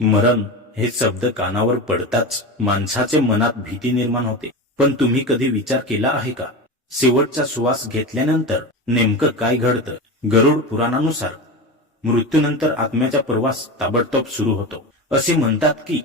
मरण हे शब्द कानावर पडताच माणसाच्या मनात भीती निर्माण होते. पण तुम्ही कधी विचार केला आहे का, शेवटचा श्वास घेतल्यानंतर नेमकं काय घडतं? गरुड पुराणानुसार मृत्यूनंतर आत्म्याचा प्रवास ताबडतोब सुरू होतो. असे म्हणतात की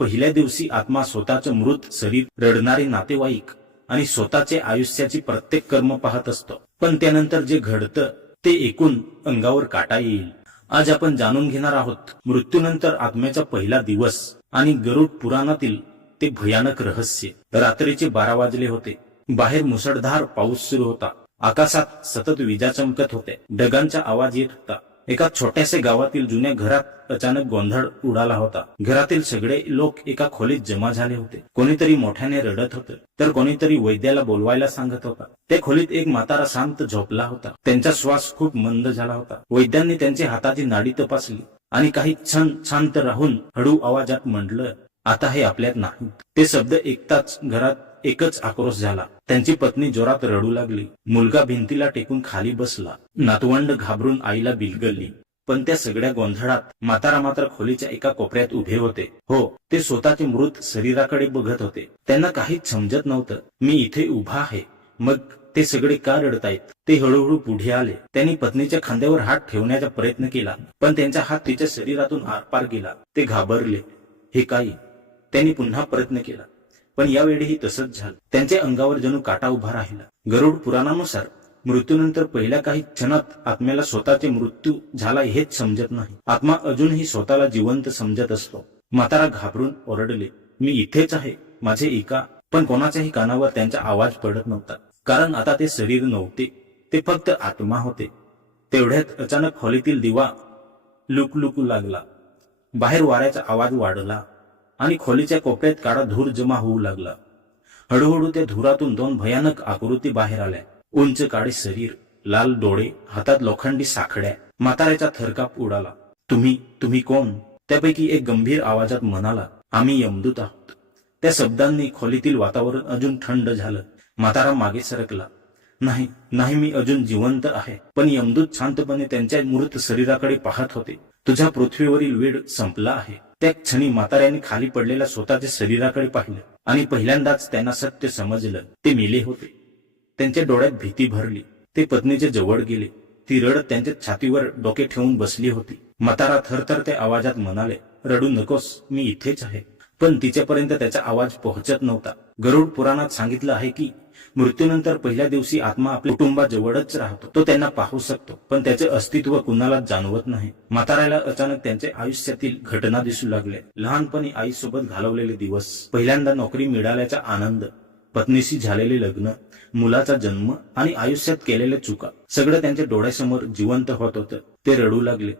पहिल्या दिवशी आत्मा स्वतःचं मृत शरीर, रडणारे नातेवाईक आणि स्वतःचे आयुष्याची प्रत्येक कर्म पाहत असतो. पण त्यानंतर जे घडतं ते ऐकून अंगावर काटा येईल. आज आपण जाणून घेणार आहोत मृत्यूनंतर आत्म्याचा पहिला दिवस आणि गरुड पुराणातील ते भयानक रहस्य. रात्रीचे 12 वाजले होते. बाहेर मुसळधार पाऊस सुरू होता. आकाशात सतत विजा चमकत होते. ढगांचा आवाज येत होता. एका छोट्याशा गावातील जुन्या घरात अचानक गोंधळ उडाला होता. घरातील सगळे लोक एका खोलीत जमा झाले होते. कोणीतरी मोठ्याने रडत होते, तर कोणीतरी वैद्याला बोलवायला सांगत होता. त्या खोलीत एक म्हातारा शांत झोपला होता. त्यांचा श्वास खूप मंद झाला होता. वैद्यांनी त्यांच्या हाताची नाडी तपासली आणि काही क्षण शांत राहून हळू आवाजात म्हटलं, आता हे आपल्यात नाही. ते शब्द ऐकताच घरात एकच आक्रोश झाला. त्यांची पत्नी जोरात रडू लागली. मुलगा भिंतीला टेकून खाली बसला. नातवंड घाबरून आईला बिलगली. पण त्या सगळ्या गोंधळात म्हातारा मात्र खोलीच्या एका कोपऱ्यात उभे होते. हो, ते स्वतःच्या मृत शरीराकडे बघत होते. त्यांना काहीच समजत नव्हतं. मी इथे उभा आहे, मग ते सगळे का रडतायत? ते हळूहळू पुढे आले. त्यांनी पत्नीच्या खांद्यावर हात ठेवण्याचा प्रयत्न केला, पण त्यांचा हात तिच्या शरीरातून आरपार गेला. ते घाबरले. हे काय? त्यांनी पुन्हा प्रयत्न केला, पण यावेळीही तसंच झालं. त्यांच्या अंगावर जणू काटा उभा राहिला. गरुड पुराणानुसार मृत्यूनंतर पहिल्या काही क्षणात आत्म्याला स्वतःचे मृत्यू झाला हेच समजत नाही. आत्मा अजूनही स्वतःला जिवंत समजत असतो. म्हातारा घाबरून ओरडले, मी इथेच आहे, माझे ऐका. पण कोणाच्याही कानावर त्यांचा आवाज पडत नव्हता. कारण आता ते शरीर नव्हते, ते फक्त आत्मा होते. तेवढ्यात अचानक खोलीतील दिवा लुकलुकू लागला. बाहेर वाऱ्याचा आवाज वाढला आणि खोलीच्या कोपऱ्यात काळा धूर जमा होऊ लागला. हळूहळू त्या धुरातून 2 भयानक आकृती बाहेर आल्या. उंच काळे शरीर, लाल डोळे, हातात लोखंडी साखळ्या. म्हाताऱ्याचा थरकाप उडाला. तुम्ही कोण? त्यापैकी एक गंभीर आवाजात म्हणाला, आम्ही यमदूत आहोत. त्या शब्दांनी खोलीतील वातावरण अजून थंड झालं. म्हातारा मागे सरकला. नाही, मी अजून जिवंत आहे. पण यमदूत शांतपणे त्यांच्या मृत शरीराकडे पाहत होते. तुझ्या पृथ्वीवरील वेळ संपला आहे. त्या क्षणी म्हाताऱ्याने खाली पडलेल्या स्वतःच्या शरीराकडे पाहिलं आणि पहिल्यांदाच त्यांना सत्य समजलं. ते मेले होते. त्यांच्या डोळ्यात भीती भरली. ते पत्नीच्या जवळ गेले. ती रडत त्यांच्या छातीवर डोके ठेवून बसली होती. म्हातारा थरथरत्या आवाजात म्हणाले, रडू नकोस, मी इथेच आहे. पण तिच्यापर्यंत त्याचा आवाज पोहोचत नव्हता. गरुड पुराणात सांगितलं आहे की मृत्यूनंतर पहिल्या दिवशी आत्मा आपल्या कुटुंबाजवळच राहतो. तो त्यांना पाहू शकतो, पण त्याचे अस्तित्व कुणालाच जाणवत नाही. म्हाताऱ्याला अचानक त्यांच्या आयुष्यातील घटना दिसू लागल्या. लहानपणी आईसोबत घालवलेले दिवस, पहिल्यांदा नोकरी मिळाल्याचा आनंद, पत्नीशी झालेले लग्न, मुलाचा जन्म आणि आयुष्यात केलेल्या चुका, सगळं त्यांच्या डोळ्यासमोर जिवंत होत होतं. ते रडू लागले,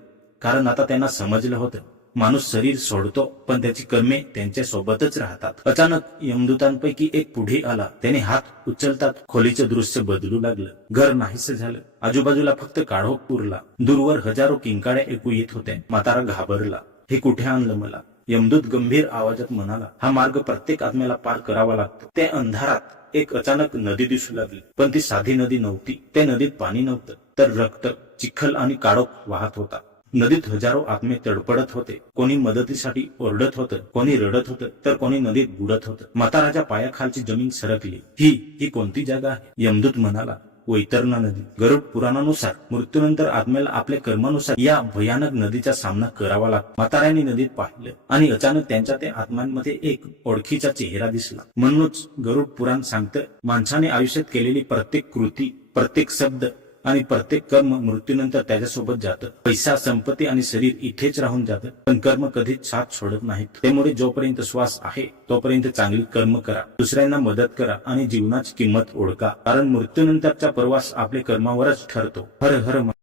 कारण आता त्यांना समजलं होतं, माणूस शरीर सोडतो, पण त्याची कर्मे त्यांच्या सोबतच राहतात. अचानक यमदूतांपैकी एक पुढे आला. त्याने हात उचलतात खोलीचं दृश्य बदलू लागलं. घर नाहीसं झालं. आजूबाजूला फक्त काळोख उरला. दूरवर हजारो किंकाळ्या ऐकू येत होत्या. म्हातारा घाबरला. हे कुठे आणलं मला? यमदूत गंभीर आवाजात म्हणाला, हा मार्ग प्रत्येक आत्म्याला पार करावा लागतो. त्या अंधारात एक अचानक नदी दिसू लागली. पण ती साधी नदी नव्हती. त्या नदीत पाणी नव्हतं, तर रक्त, चिखल आणि काळोख वाहत होता. नदीत हजारो आत्मे तडपडत होते. कोणी मदतीसाठी ओरडत होतं, कोणी रडत होतं, तर कोणी नदीत बुडत होतं. म्हाताराच्या पायाखालची जमीन सरकली. ही कोणती जागा आहे? यमदूत म्हणाला, वैतरणा नदी. गरुड पुराणानुसार मृत्यूनंतर आत्म्याला आपल्या कर्मानुसार या भयानक नदीचा सामना करावा लागतो. म्हाताऱ्यांनी नदीत पाहिलं आणि अचानक त्यांच्या त्या आत्म्यांमध्ये एक ओळखीचा चेहरा दिसला. म्हणूनच गरुड पुराण सांगतं, माणसाने आयुष्यात केलेली प्रत्येक कृती, प्रत्येक शब्द आणि प्रत्येक कर्म मृत्यूनंतर त्याच्यासोबत जातं. पैसा, संपत्ती आणि शरीर इथेच राहून जातं, पण कर्म कधीच साथ सोडत नाहीत. त्यामुळे जोपर्यंत श्वास आहे तोपर्यंत चांगली कर्म करा, दुसऱ्यांना मदत करा आणि जीवनाची किंमत ओळखा. कारण मृत्यूनंतरचा प्रवास आपल्या कर्मावरच ठरतो. हर हर